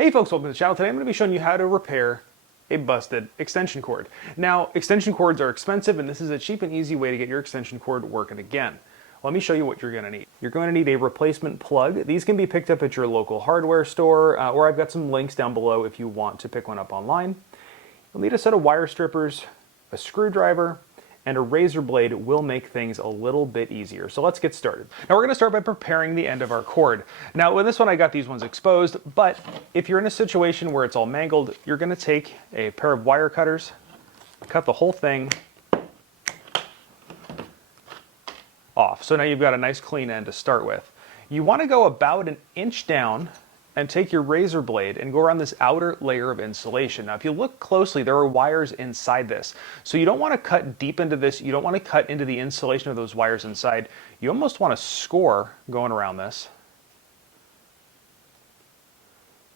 Hey folks, welcome to the channel. Today I'm going to be showing you how to repair a busted extension cord. Now, extension cords are expensive and this is a cheap and easy way to get your extension cord working again. Let me show you what you're going to need. You're going to need a replacement plug. These can be picked up at your local hardware store, or I've got some links down below if you want to pick one up online. You'll need a set of wire strippers, a screwdriver, and a razor blade will make things a little bit easier. So let's get started. Now we're going to start by preparing the end of our cord. Now with this one I got these ones exposed, but if you're in a situation where it's all mangled, you're going to take a pair of wire cutters, cut the whole thing off. So now you've got a nice clean end to start with. You want to go about an inch down and take your razor blade and go around this outer layer of insulation. Now if you look closely, there are wires inside this. So you don't want to cut deep into this. You don't want to cut into the insulation of those wires inside. You almost want to score going around this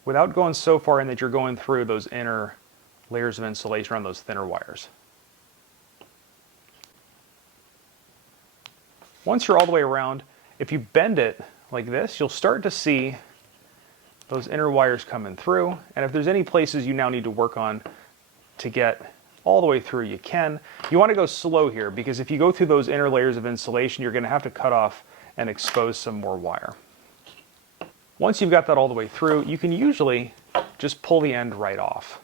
without going so far in that you're going through those inner layers of insulation on those thinner wires. Once you're all the way around, if you bend it like this, you'll start to see those inner wires coming through, and if there's any places you now need to work on to get all the way through, you can. You want to go slow here because if you go through those inner layers of insulation, you're going to have to cut off and expose some more wire. Once you've got that all the way through, you can usually just pull the end right off.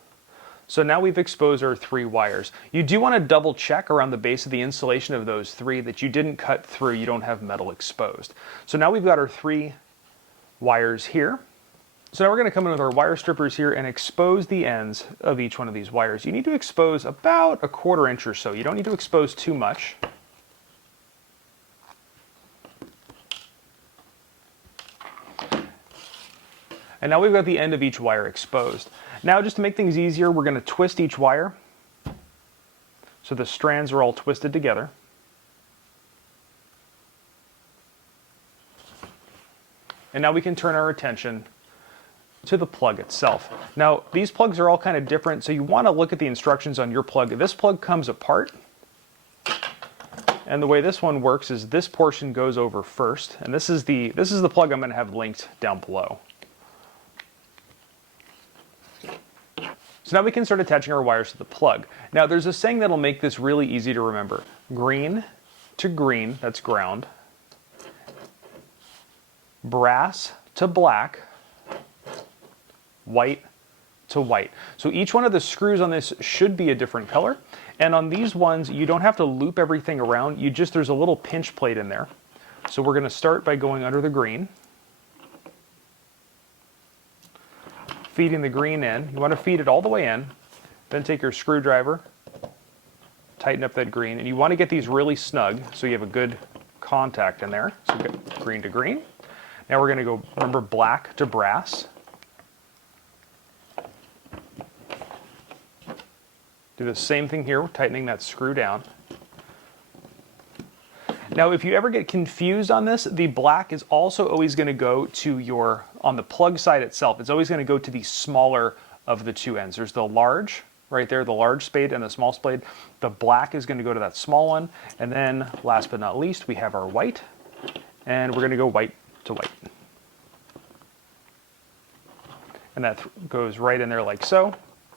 So now we've exposed our 3 wires. You do want to double check around the base of the insulation of those 3 that you didn't cut through, you don't have metal exposed. So now we've got our 3 wires here. So now we're going to come in with our wire strippers here and expose the ends of each one of these wires. You need to expose about 1/4 inch or so. You don't need to expose too much. And now we've got the end of each wire exposed. Now just to make things easier, we're going to twist each wire so the strands are all twisted together. And now we can turn our attention to the plug itself. Now these plugs are all kind of different, so you want to look at the instructions on your plug. This plug comes apart, and the way this one works is this portion goes over first, and this is the plug I'm going to have linked down below. So now we can start attaching our wires to the plug. Now there's a saying that'll make this really easy to remember. Green to green, that's ground. Brass to black. White to white. So each one of the screws on this should be a different color. And on these ones, you don't have to loop everything around. There's a little pinch plate in there. So we're going to start by going under the green. Feeding the green in. You want to feed it all the way in. Then take your screwdriver, tighten up that green. And you want to get these really snug so you have a good contact in there. So we got green to green. Now we're going to go, remember, black to brass. Do the same thing here, tightening that screw down. Now if you ever get confused on this, the black is also always going to go to on the plug side itself, it's always going to go to the smaller of the 2 ends. There's the large, right there, the large spade and the small spade. The black is going to go to that small one. And then last but not least, we have our white, and we're going to go white to white. And that goes right in there like so.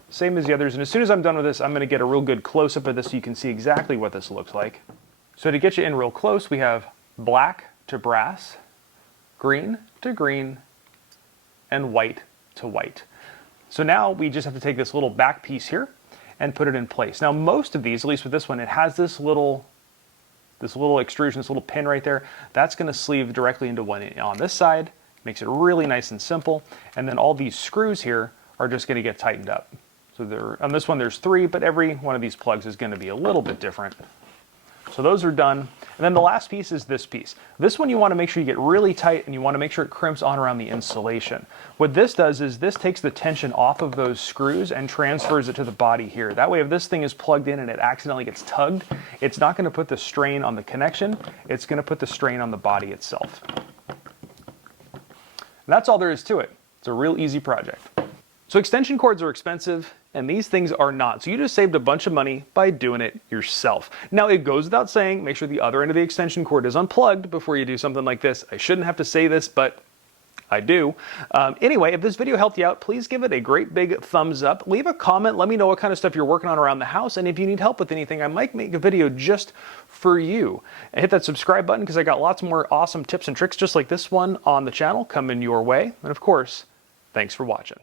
Same as the others, and as soon as I'm done with this, I'm going to get a real good close-up of this so you can see exactly what this looks like. So to get you in real close, we have black to brass, green to green, and white to white. So now we just have to take this little back piece here and put it in place. Now most of these, at least with this one, it has this little extrusion, this little pin right there. That's going to sleeve directly into one on this side. Makes it really nice and simple. And then all these screws here are just going to get tightened up. So on this one there's 3, but every one of these plugs is going to be a little bit different. So those are done. And then the last piece is this piece. This one you want to make sure you get really tight and you want to make sure it crimps on around the insulation. What this does is this takes the tension off of those screws and transfers it to the body here. That way if this thing is plugged in and it accidentally gets tugged, it's not going to put the strain on the connection, it's going to put the strain on the body itself. And that's all there is to it. It's a real easy project. So extension cords are expensive, and these things are not. So you just saved a bunch of money by doing it yourself. Now it goes without saying, make sure the other end of the extension cord is unplugged before you do something like this. I shouldn't have to say this, but I do. Anyway, if this video helped you out, please give it a great big thumbs up. Leave a comment. Let me know what kind of stuff you're working on around the house. And if you need help with anything, I might make a video just for you. And hit that subscribe button because I got lots more awesome tips and tricks just like this one on the channel coming your way. And of course, thanks for watching.